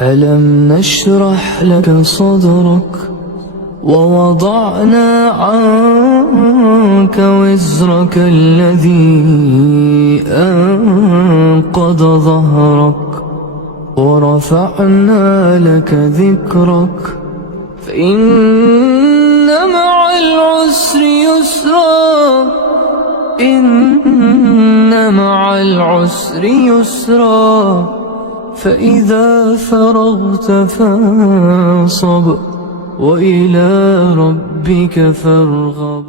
ألم نشرح لك صدرك ووضعنا عنك وزرك الذي أنقض ظهرك ورفعنا لك ذكرك فإن مع العسر يسرا إن مع العسر يسرا فإذا فرغت فانصب وإلى ربك فارغب.